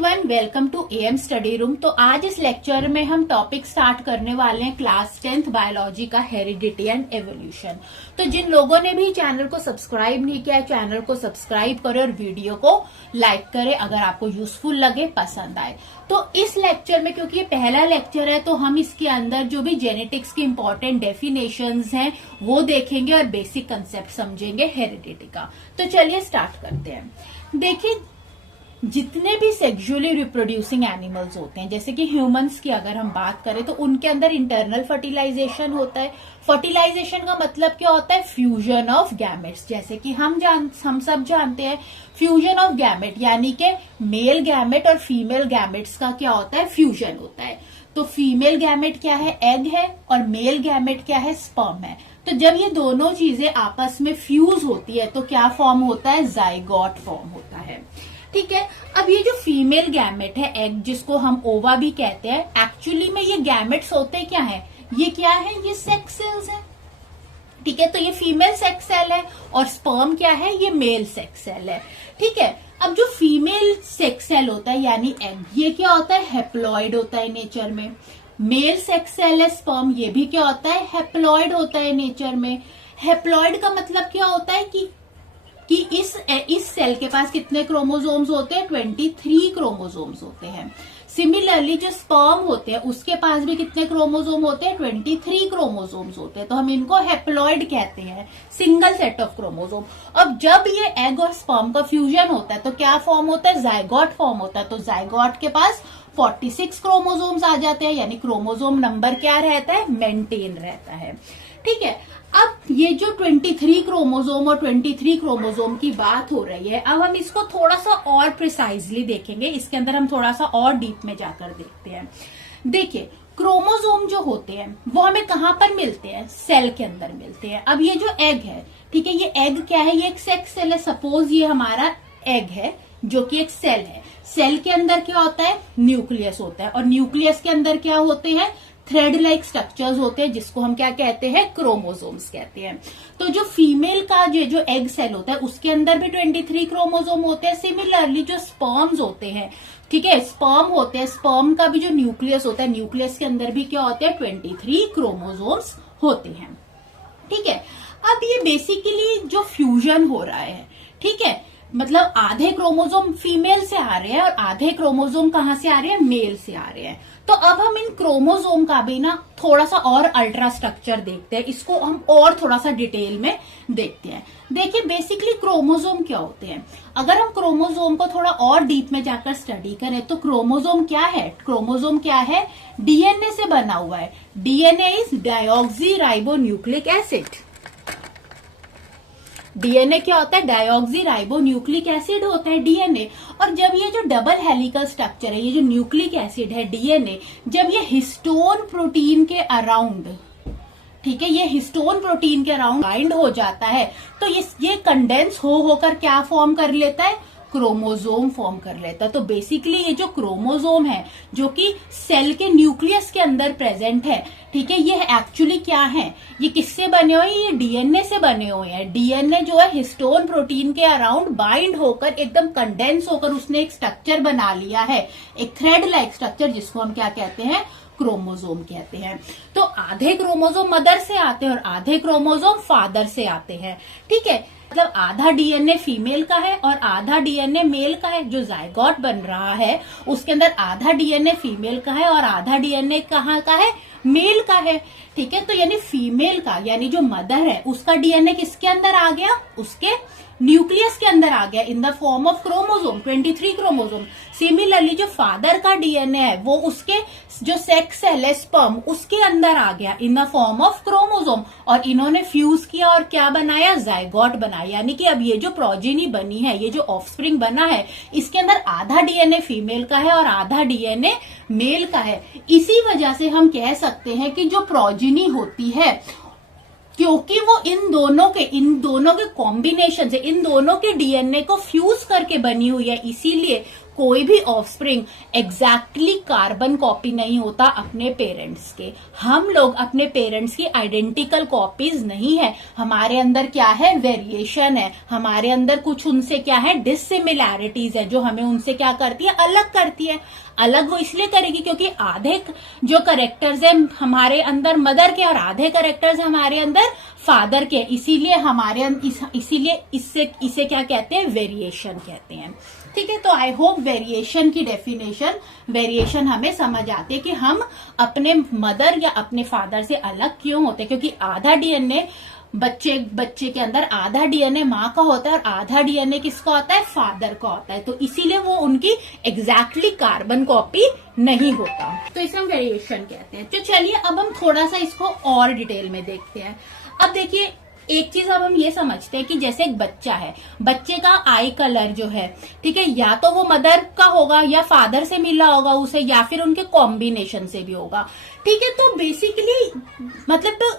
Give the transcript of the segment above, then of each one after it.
Everyone, welcome to AM study room. तो आज इस लेक्चर में हम टॉपिक स्टार्ट करने वाले हैं क्लास 10th बायोलॉजी का हेरिडिटी एंड एवोल्यूशन। तो जिन लोगों ने भी चैनल को सब्सक्राइब नहीं किया, चैनल को सब्सक्राइब करें और वीडियो को लाइक करें अगर आपको यूजफुल लगे, पसंद आए। तो इस लेक्चर में, क्योंकि ये पहला लेक्चर है, तो हम इसके अंदर जो भी जेनेटिक्स की इंपॉर्टेंट डेफिनेशंस हैं वो देखेंगे और बेसिक कंसेप्ट समझेंगे हेरिडिटी का। तो चलिए स्टार्ट करते हैं। देखिए, जितने भी सेक्सुअली रिप्रोड्यूसिंग एनिमल्स होते हैं, जैसे कि ह्यूमंस की अगर हम बात करें, तो उनके अंदर इंटरनल फर्टिलाइजेशन होता है। फर्टिलाइजेशन का मतलब क्या होता है? Fusion of gametes. जैसे कि हम सब जानते हैं फ्यूजन ऑफ गैमेट यानी कि मेल गैमेट और फीमेल गैमेट्स का क्या होता है? फ्यूजन होता है। तो फीमेल गैमेट क्या है? एग है, और मेल गैमेट क्या है? स्पर्म है। तो जब ये दोनों चीजें आपस में फ्यूज होती है तो क्या फॉर्म होता है? जाइगोट फॉर्म होता है। ठीक है। अब ये जो फीमेल गैमेट है, एग जिसको हम ओवा भी कहते हैं, एक्चुअली में ये गैमेट्स होते क्या है? ये क्या है? ये सेक्स सेल्स है। ठीक है। तो ये फीमेल सेक्स सेल है और स्पर्म क्या है? ये मेल सेक्स सेल है। ठीक है। अब जो फीमेल सेक्स सेल होता है यानी एग, ये क्या होता है? हेप्लॉइड होता है नेचर में। मेल सेक्स सेल है स्पर्म, ये भी क्या होता है? हेप्लॉइड होता है नेचर में। हेप्लॉइड का मतलब क्या होता है कि इस सेल के पास कितने क्रोमोसोम्स होते हैं? 23 क्रोमोसोम्स होते हैं। सिमिलरली जो स्पर्म होते हैं उसके पास भी कितने क्रोमोसोम होते हैं? 23 क्रोमोसोम्स होते हैं। तो हम इनको हेप्लॉइड कहते हैं, सिंगल सेट ऑफ क्रोमोसोम। अब जब ये एग और स्पर्म का फ्यूजन होता है तो क्या फॉर्म होता है? जाइगोट फॉर्म होता है। तो जाइगोट के पास 46 क्रोमोसोम्स आ जाते हैं, यानी क्रोमोसोम नंबर क्या रहता है? मेंटेन रहता है। ठीक है। अब ये जो 23 क्रोमोसोम और 23 क्रोमोसोम की बात हो रही है, अब हम इसको थोड़ा सा और प्रिसाइजली देखेंगे। इसके अंदर हम थोड़ा सा और डीप में जाकर देखते हैं। देखिए, क्रोमोसोम जो होते हैं वो हमें कहां पर मिलते हैं? सेल के अंदर मिलते हैं। अब ये जो एग है, ठीक है, ये एग क्या है? ये एक सेक्स सेल है। सपोज ये हमारा एग है जो कि एक सेल है। सेल के अंदर क्या होता है? न्यूक्लियस होता है, और न्यूक्लियस के अंदर क्या होते हैं? थ्रेड लाइक स्ट्रक्चर्स होते हैं, जिसको हम क्या कहते हैं? क्रोमोसोम्स कहते हैं। तो जो फीमेल का जो एग सेल होता है उसके अंदर भी 23 क्रोमोसोम होते हैं। सिमिलरली जो स्पर्म्स होते हैं, ठीक है, स्पर्म होते हैं, स्पर्म का भी जो न्यूक्लियस होता है, न्यूक्लियस के अंदर भी क्या होते हैं? 23 क्रोमोसोम्स होते हैं। ठीक है। अब ये बेसिकली जो फ्यूजन हो रहा है, ठीक है, मतलब आधे क्रोमोसोम फीमेल से आ रहे हैं और आधे क्रोमोसोम कहां से आ रहे हैं? मेल से आ रहे हैं। तो अब हम इन क्रोमोसोम का भी ना थोड़ा सा और अल्ट्रा स्ट्रक्चर देखते हैं, इसको हम और थोड़ा सा डिटेल में देखते हैं। देखिए, बेसिकली क्रोमोसोम क्या होते हैं? अगर हम क्रोमोसोम को थोड़ा और डीप में जाकर स्टडी करें तो क्रोमोसोम क्या है? क्रोमोसोम क्या है? डीएनए से बना हुआ है। DNA is deoxyribonucleic acid. DNA क्या होता है? डायऑक्सी राइबो न्यूक्लिक एसिड होता है डीएनए। और जब ये जो डबल हेलिकल स्ट्रक्चर है, ये जो न्यूक्लिक एसिड है डीएनए, जब ये हिस्टोन प्रोटीन के अराउंड, ठीक है, ये हिस्टोन प्रोटीन के अराउंड बाइंड हो जाता है, तो ये कंडेंस होकर क्या फॉर्म कर लेता है? क्रोमोसोम फॉर्म कर लेता है। तो बेसिकली ये जो क्रोमोसोम है जो कि सेल के न्यूक्लियस के अंदर प्रेजेंट है, ठीक है, ये एक्चुअली क्या है? ये किससे बने हुए हैं? ये डीएनए से बने हुए हैं। डीएनए जो है हिस्टोन प्रोटीन के अराउंड बाइंड होकर एकदम कंडेंस होकर उसने एक स्ट्रक्चर बना लिया है, एक थ्रेड लाइक स्ट्रक्चर, जिसको हम क्या कहते हैं? क्रोमोसोम कहते हैं। तो आधे क्रोमोसोम मदर से आते हैं और आधे क्रोमोसोम फादर से आते हैं। ठीक है। मतलब आधा डीएनए फीमेल का है और आधा डीएनए मेल का है। जो जाइगोट बन रहा है उसके अंदर आधा डीएनए फीमेल का है और आधा डीएनए कहाँ का है? मेल का है। ठीक है। तो यानी फीमेल का, यानी जो मदर है, उसका डीएनए किसके अंदर आ गया? उसके न्यूक्लियस के अंदर आ गया in the form of chromosome, 23 chromosome. Similarly जो फादर का डीएनए है वो उसके जो सेक्स सेल है स्पर्म, उसके अंदर आ गया in the form of chromosome, और इन्होंने फ्यूज किया और क्या बनाया? जाइगोट बनाया। यानी कि अब ये जो प्रोजेनी बनी है, ये जो ऑफस्प्रिंग बना है, इसके अंदर आधा डीएनए फीमेल का है और आधा डीएनए मेल का है। इसी वजह से हम कह सकते हैं कि जो प्रोजेनी होती है, क्योंकि वो इन दोनों के कॉम्बिनेशन से, इन दोनों के डीएनए को फ्यूज करके बनी हुई है, इसीलिए कोई भी ऑफस्प्रिंग एग्जैक्टली कार्बन कॉपी नहीं होता अपने पेरेंट्स के। हम लोग अपने पेरेंट्स की आइडेंटिकल कॉपीज नहीं है, हमारे अंदर क्या है, वेरिएशन है, हमारे अंदर कुछ उनसे क्या है, डिसिमिलैरिटीज है, जो हमें उनसे क्या करती है, अलग करती है। अलग वो इसलिए करेगी क्योंकि आधे जो करेक्टर्स है हमारे अंदर मदर के और आधे करेक्टर्स हमारे अंदर फादर के, इसीलिए इसीलिए इसे क्या कहते हैं, वेरिएशन कहते हैं। ठीक है, तो आई होप वेरिएशन की वेरिएशन हमें समझ आती है कि हम अपने मदर या अपने फादर से अलग क्यों होते हैं, क्योंकि आधा डीएनए बच्चे के अंदर आधा डीएनए माँ का होता है और आधा डीएनए किसका होता है, फादर का होता है। तो इसीलिए वो उनकी एग्जैक्टली कार्बन कॉपी नहीं होता, तो इसे हम वेरिएशन कहते हैं। तो चलिए अब हम थोड़ा सा इसको और डिटेल में देखते हैं। अब देखिए एक चीज अब हम ये समझते हैं कि जैसे एक बच्चा है, बच्चे का आई कलर जो है, ठीक है, या तो वो मदर का होगा या फादर से मिला होगा उसे, या फिर उनके कॉम्बिनेशन से भी होगा। ठीक है, तो बेसिकली मतलब तो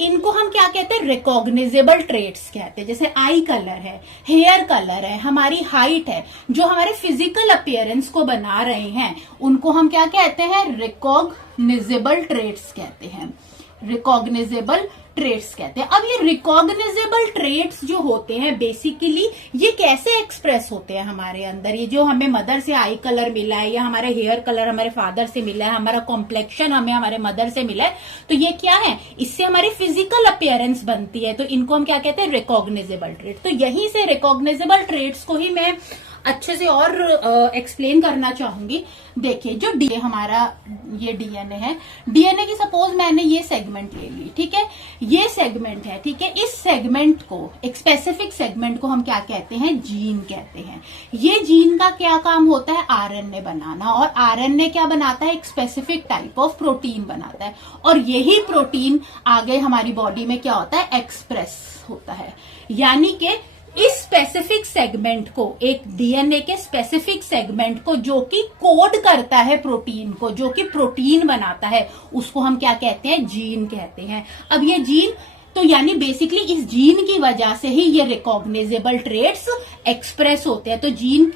इनको हम क्या कहते हैं, रिकॉग्निजेबल ट्रेट्स कहते हैं। जैसे आई कलर है, हेयर कलर है, हमारी हाइट है, जो हमारे फिजिकल अपीयरेंस को बना रहे हैं, उनको हम क्या कहते हैं, रिकॉग्निजेबल ट्रेट्स कहते हैं, रिकॉग्निजेबल ट्रेट्स कहते हैं। अब ये रिकॉग्निजेबल ट्रेट्स जो होते हैं बेसिकली ये कैसे एक्सप्रेस होते हैं हमारे अंदर, ये जो हमें मदर से आई कलर मिला है या हमारे हेयर कलर हमारे फादर से मिला है, हमारा कॉम्प्लेक्शन हमें हमारे मदर से मिला है, तो ये क्या है, इससे हमारी फिजिकल अपीयरेंस बनती है, तो इनको हम क्या कहते हैं, रिकॉग्निजेबल ट्रेट। तो यहीं से रिकॉग्निजेबल ट्रेट्स को ही मैं अच्छे से और एक्सप्लेन करना चाहूंगी। देखिए जो हमारा ये डीएनए है, डीएनए की सपोज मैंने ये सेगमेंट ले ली, ठीक है, ये सेगमेंट है, ठीक है, इस सेगमेंट को, एक स्पेसिफिक सेगमेंट को हम क्या कहते हैं, जीन कहते हैं। ये जीन का क्या काम होता है, आरएनए बनाना, और आरएनए क्या बनाता है, एक स्पेसिफिक टाइप ऑफ प्रोटीन बनाता है, और यही प्रोटीन आगे हमारी बॉडी में क्या होता है, एक्सप्रेस होता है। यानी कि इस स्पेसिफिक सेगमेंट को, एक डीएनए के स्पेसिफिक सेगमेंट को जो कि कोड करता है प्रोटीन को, जो कि प्रोटीन बनाता है, उसको हम क्या कहते हैं, जीन कहते हैं। अब ये जीन तो यानी बेसिकली इस जीन की वजह से ही ये रिकॉग्निजेबल ट्रेट्स एक्सप्रेस होते हैं। तो जीन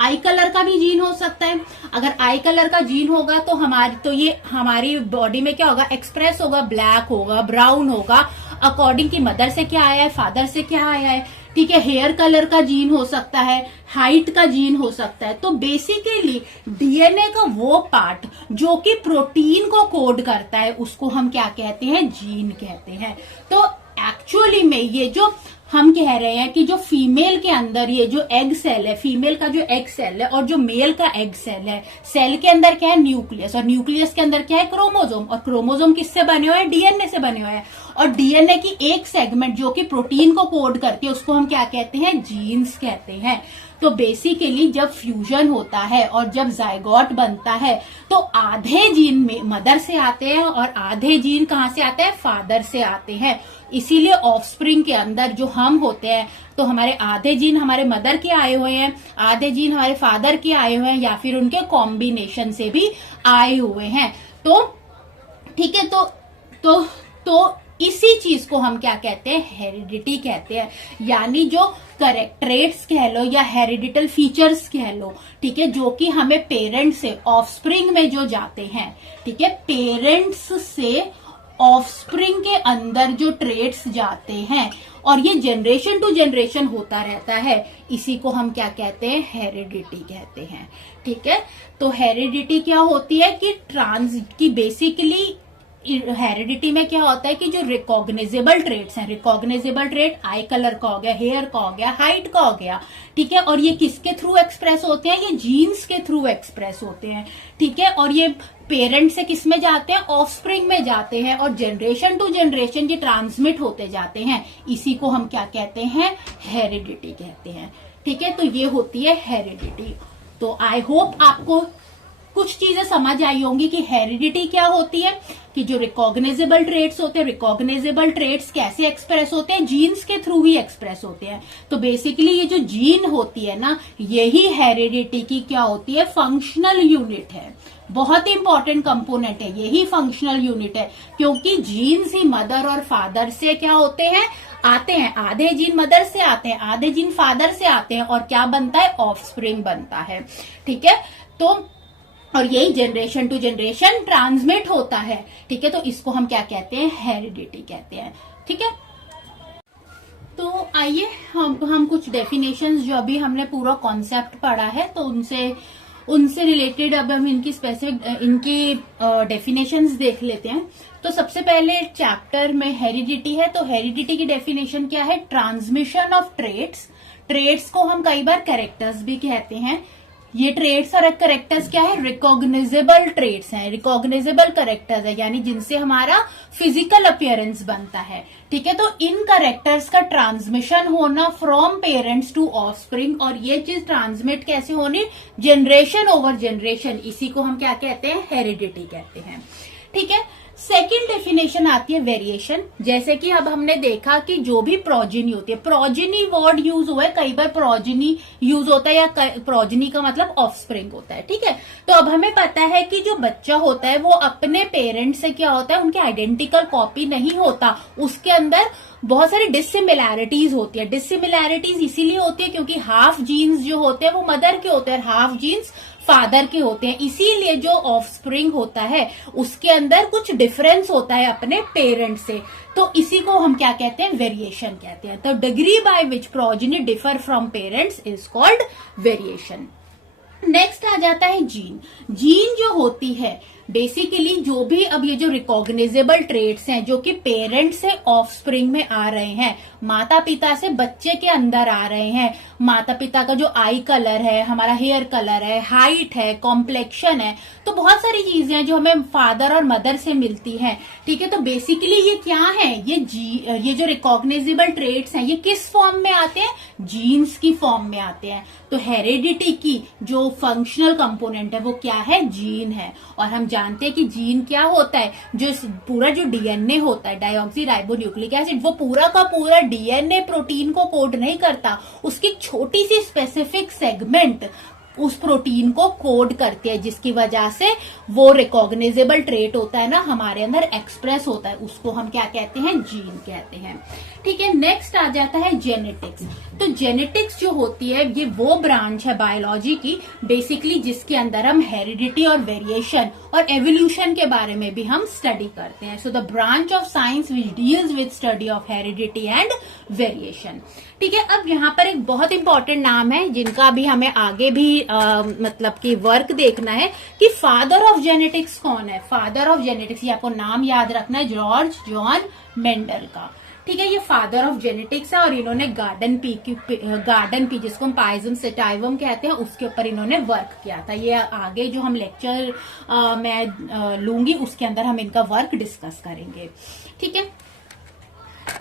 आई कलर का भी जीन हो सकता है, अगर आई कलर का जीन होगा तो ये हमारी बॉडी में क्या होगा, एक्सप्रेस होगा, ब्लैक होगा, ब्राउन होगा, अकॉर्डिंग की मदर से क्या आया है, फादर से क्या आया है। ठीक है, हेयर कलर का जीन हो सकता है, हाइट का जीन हो सकता है। तो बेसिकली डीएनए का वो पार्ट जो कि प्रोटीन को कोड करता है उसको हम क्या कहते हैं, जीन कहते हैं। तो एक्चुअली में ये जो हम कह रहे हैं कि जो फीमेल के अंदर ये जो एग सेल है, फीमेल का जो एग सेल है और जो मेल का एग सेल है, सेल के अंदर क्या है, न्यूक्लियस, और न्यूक्लियस के अंदर क्या है, क्रोमोजोम, और क्रोमोजोम किससे बने हुए हैं, डीएनए से बने हुए हैं। और डीएनए की एक सेगमेंट जो कि प्रोटीन को कोड करती है उसको हम क्या कहते हैं, जीन्स कहते हैं। तो बेसिकली जब फ्यूजन होता है और जब जायगोट बनता है तो आधे जीन में मदर से आते हैं और आधे जीन कहां से आते हैं, फादर से आते हैं। इसीलिए ऑफस्प्रिंग के अंदर जो हम होते हैं तो हमारे आधे जीन हमारे मदर के आए हुए हैं, आधे जीन हमारे फादर के आए हुए हैं, या फिर उनके कॉम्बिनेशन से भी आए हुए हैं। तो ठीक है, तो इसी चीज को हम क्या कहते हैं, हेरिडिटी कहते हैं। यानी जो ट्रेट्स कह लो या हेरिडिटल फीचर्स कह लो, ठीक है, जो कि हमें पेरेंट्स से ऑफस्प्रिंग में जो जाते हैं, ठीक है, पेरेंट्स से ऑफस्प्रिंग के अंदर जो ट्रेट्स जाते हैं और ये जनरेशन टू जनरेशन होता रहता है, इसी को हम क्या कहते हैं, हेरिडिटी कहते हैं। ठीक है, तो हेरिडिटी क्या होती है कि बेसिकली हेरिडिटी में क्या होता है कि जो रिकॉग्निजेबल ट्रेट्स हैं, रिकॉग्निजेबल ट्रेट आई कलर का हो गया, हेयर का हो गया, हाइट का हो गया, ठीक है, और ये किसके थ्रू एक्सप्रेस होते हैं, ये जीन्स के थ्रू एक्सप्रेस होते हैं। ठीक है, और ये पेरेंट से किस में जाते हैं, ऑफस्प्रिंग में जाते हैं, और जनरेशन टू जनरेशन ये ट्रांसमिट होते जाते हैं। इसी को हम क्या कहते हैं, हेरिडिटी कहते हैं। ठीक है, तो ये होती है हेरिडिटी। तो आई होप आपको कुछ चीजें समझ आई होंगी कि हेरिडिटी क्या होती है, कि जो रिकॉग्निजेबल ट्रेट्स होते हैं, रिकॉग्निजेबल ट्रेट्स कैसे एक्सप्रेस होते हैं, जीन्स के थ्रू ही एक्सप्रेस होते हैं। तो बेसिकली ये जो जीन होती है ना, यही हेरिडिटी की क्या होती है, फंक्शनल यूनिट है। बहुत इंपॉर्टेंट कंपोनेंट है, यही फंक्शनल यूनिट है, क्योंकि जीन्स ही मदर और फादर से क्या होते हैं, आते हैं। आधे जीन मदर से आते हैं, आधे जीन फादर से आते हैं, और क्या बनता है, ऑफस्प्रिंग बनता है। ठीक है, तो और यही जनरेशन टू जनरेशन ट्रांसमिट होता है। ठीक है, तो इसको हम क्या कहते हैं, हेरिडिटी कहते हैं। ठीक है, तो आइए हम कुछ डेफिनेशंस जो अभी हमने पूरा कॉन्सेप्ट पढ़ा है, तो उनसे रिलेटेड अब हम इनकी स्पेसिफिक इनकी डेफिनेशंस देख लेते हैं। तो सबसे पहले चैप्टर में हेरिडिटी है, तो हेरिडिटी की डेफिनेशन क्या है, ट्रांसमिशन ऑफ ट्रेट्स। ट्रेट्स को हम कई बार कैरेक्टर्स भी कहते हैं। ये ट्रेट्स और कैरेक्टर्स क्या है, रिकॉग्निजेबल ट्रेट्स हैं, रिकॉग्निजेबल कैरेक्टर्स है, यानी जिनसे हमारा फिजिकल अपीयरेंस बनता है। ठीक है, तो इन कैरेक्टर्स का ट्रांसमिशन होना फ्रॉम पेरेंट्स टू ऑफस्प्रिंग, और ये चीज ट्रांसमिट कैसे होनी, जनरेशन ओवर जनरेशन, इसी को हम क्या कहते हैं, हेरिडिटी कहते हैं। ठीक है, सेकेंड डेफिनेशन आती है वेरिएशन। जैसे कि अब हमने देखा कि जो भी प्रोजिनी होती है, प्रोजिनी वर्ड यूज हुआ है, कई बार प्रोजिनी यूज होता है, या प्रोजिनी का मतलब ऑफस्प्रिंग होता है। ठीक है, तो अब हमें पता है कि जो बच्चा होता है वो अपने पेरेंट्स से क्या होता है, उनके आइडेंटिकल कॉपी नहीं होता, उसके अंदर बहुत सारी डिसिमिलैरिटीज होती है। डिसिमिलैरिटीज इसीलिए होती है क्योंकि हाफ जीन्स जो होते हैं वो मदर के होते हैं, हाफ जीन्स फादर के होते हैं, इसीलिए जो ऑफस्प्रिंग होता है उसके अंदर कुछ डिफरेंस होता है अपने पेरेंट्स से, तो इसी को हम क्या कहते हैं, वेरिएशन कहते हैं। तो degree by which progeny differ from parents is called variation. Next आ जाता है जीन। जीन जो होती है बेसिकली जो भी, अब ये जो रिकॉग्निजेबल ट्रेट्स हैं जो कि पेरेंट से ऑफस्प्रिंग में आ रहे हैं, माता पिता से बच्चे के अंदर आ रहे हैं, माता पिता का जो आई कलर है, हमारा हेयर कलर है, हाइट है, कॉम्प्लेक्शन है, तो बहुत सारी चीजें हैं जो हमें फादर और मदर से मिलती हैं। ठीक है, तो बेसिकली ये क्या है, ये जो रिकॉग्निजेबल ट्रेट्स हैं ये किस फॉर्म में आते हैं, जीन्स की फॉर्म में आते हैं। तो हेरिडिटी की जो फंक्शनल कंपोनेंट है वो क्या है, जीन है। और हम जानते हैं कि जीन क्या होता है, जो पूरा जो डीएनए होता है, डाइऑक्सी राइबोन्यूक्लिक एसिड, वो पूरा का पूरा डीएनए प्रोटीन को कोड नहीं करता, उसकी छोटी सी स्पेसिफिक सेगमेंट उस प्रोटीन को कोड करती है, जिसकी वजह से वो रिकॉग्निजेबल ट्रेट होता है ना हमारे अंदर एक्सप्रेस होता है, उसको हम क्या कहते हैं, जीन कहते हैं। ठीक है, नेक्स्ट आ जाता है जेनेटिक्स। तो जेनेटिक्स जो होती है ये वो ब्रांच है बायोलॉजी की बेसिकली जिसके अंदर हम हेरिडिटी और वेरिएशन और एवोल्यूशन के बारे में भी हम स्टडी करते हैं। So the branch of science which deals with study of heredity and variation. ठीक है, अब यहाँ पर एक बहुत इंपॉर्टेंट नाम है जिनका भी हमें आगे भी मतलब कि वर्क देखना है कि फादर ऑफ जेनेटिक्स कौन है। फादर ऑफ जेनेटिक्स, ये आपको नाम याद रखना है, जॉर्ज जॉन मेंडल का। ठीक है, ये फादर ऑफ जेनेटिक्स है और इन्होंने गार्डन पी जिसको हम पाइजम सेटाइवम कहते हैं उसके ऊपर इन्होंने वर्क किया था। ये आगे जो हम लेक्चर मैं लूंगी उसके अंदर हम इनका वर्क डिस्कस करेंगे। ठीक है,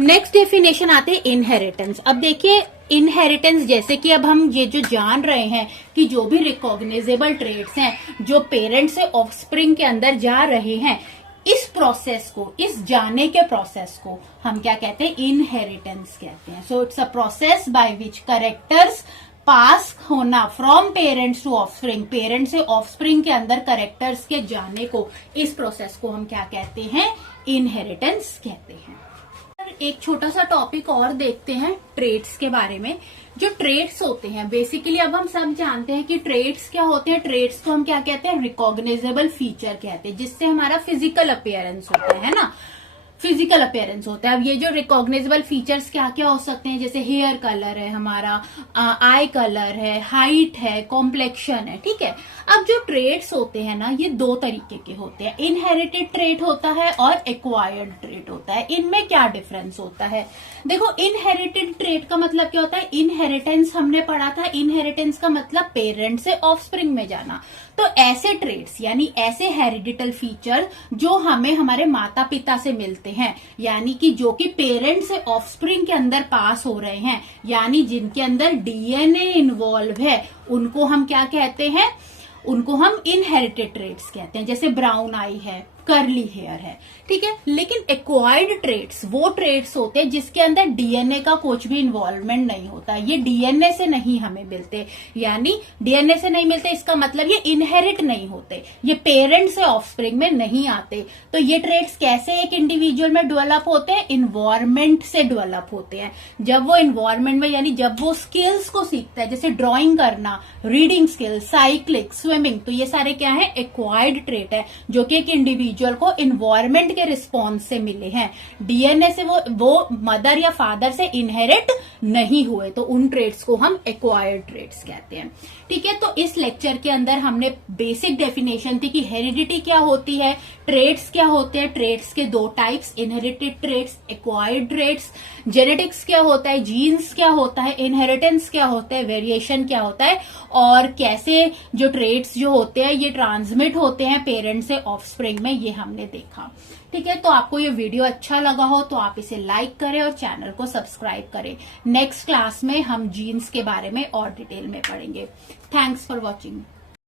नेक्स्ट डेफिनेशन आते हैं इनहेरिटेंस। अब देखिए इनहेरिटेंस, जैसे कि अब हम ये जो जान रहे हैं कि जो भी रिकॉग्निजेबल ट्रेट्स हैं जो पेरेंट से ऑफस्प्रिंग के अंदर जा रहे हैं, इस प्रोसेस को, इस जाने के प्रोसेस को हम क्या कहते हैं, इनहेरिटेंस कहते हैं। So it's a process by which characters pass होना from parents to offspring, parent से ऑफस्प्रिंग के अंदर कैरेक्टर्स के जाने को, इस प्रोसेस को हम क्या कहते हैं, इनहेरिटेंस कहते हैं। एक छोटा सा टॉपिक और देखते हैं ट्रेट्स के बारे में। जो ट्रेट्स होते हैं बेसिकली, अब हम सब जानते हैं कि ट्रेट्स क्या होते हैं। ट्रेट्स को हम क्या कहते हैं, रिकॉग्निजेबल फीचर कहते हैं, जिससे हमारा फिजिकल अपीयरेंस होता है ना, फिजिकल अपीयरेंस होता है। अब ये जो रिकॉग्निजेबल फीचर्स क्या क्या हो सकते हैं, जैसे हेयर कलर है हमारा, आई कलर है, हाइट है, कॉम्प्लेक्शन है। ठीक है, अब जो ट्रेट्स होते हैं ना ये दो तरीके के होते हैं, इनहेरिटेड ट्रेट होता है और एक्वायर्ड ट्रेट होता है। इनमें क्या डिफरेंस होता है, देखो इनहेरिटेड ट्रेट का मतलब क्या होता है, इनहेरिटेंस हमने पढ़ा था, इनहेरिटेंस का मतलब पेरेंट से ऑफस्प्रिंग में जाना। तो ऐसे ट्रेट्स यानी ऐसे हेरिडिटल फीचर जो हमें हमारे माता पिता से मिलते हैं, यानी कि जो कि पेरेंट से ऑफस्प्रिंग के अंदर पास हो रहे हैं, यानी जिनके अंदर डीएनए इन्वॉल्व है, उनको हम क्या कहते हैं, उनको हम इनहेरिटेड ट्रेट्स कहते हैं। जैसे ब्राउन आई है, कर्ली हेयर है, ठीक है। लेकिन एक्वायर्ड ट्रेट्स वो ट्रेट्स होते हैं जिसके अंदर डीएनए का कुछ भी इन्वॉल्वमेंट नहीं होता, ये डीएनए से नहीं हमें मिलते। यानी डीएनए से नहीं मिलते इसका मतलब ये इनहेरिट नहीं होते, ये पेरेंट से ऑफस्प्रिंग में नहीं आते। तो ये ट्रेट्स कैसे एक इंडिविजुअल में डेवलप होते हैं, इन्वायरमेंट से डेवलप होते हैं। जब वो इन्वायरमेंट में यानी जब वो स्किल्स को सीखता है, जैसे ड्राइंग करना, रीडिंग स्किल, साइक्लिंग, स्विमिंग, तो ये सारे क्या है, एक्वायर्ड ट्रेट है जो कि एक इंडिविजुअल को इन्वायरमेंट के रिस्पॉन्स से मिले हैं। डीएनए से वो मदर या फादर से इनहेरिट नहीं हुए, तो उन ट्रेट्स को हम एक्वायर्ड ट्रेट्स कहते हैं, ठीक है। तो इस लेक्चर के अंदर हमने बेसिक डेफिनेशन थी कि हेरिडिटी क्या होती है, ट्रेट्स क्या होते हैं, ट्रेट्स के दो types, inherited traits, acquired traits, genetics क्या होता है, जीन्स क्या होता है, इनहेरिटेंस क्या होता है, वेरिएशन क्या होता है, और कैसे जो ट्रेट्स जो होते हैं ये ट्रांसमिट होते हैं पेरेंट से ऑफस्प्रिंग में, ये हमने देखा, ठीक है। तो आपको ये वीडियो अच्छा लगा हो तो आप इसे लाइक करें और चैनल को सब्सक्राइब करें। नेक्स्ट क्लास में हम जीन्स के बारे में और डिटेल में पढ़ेंगे। Thanks for watching.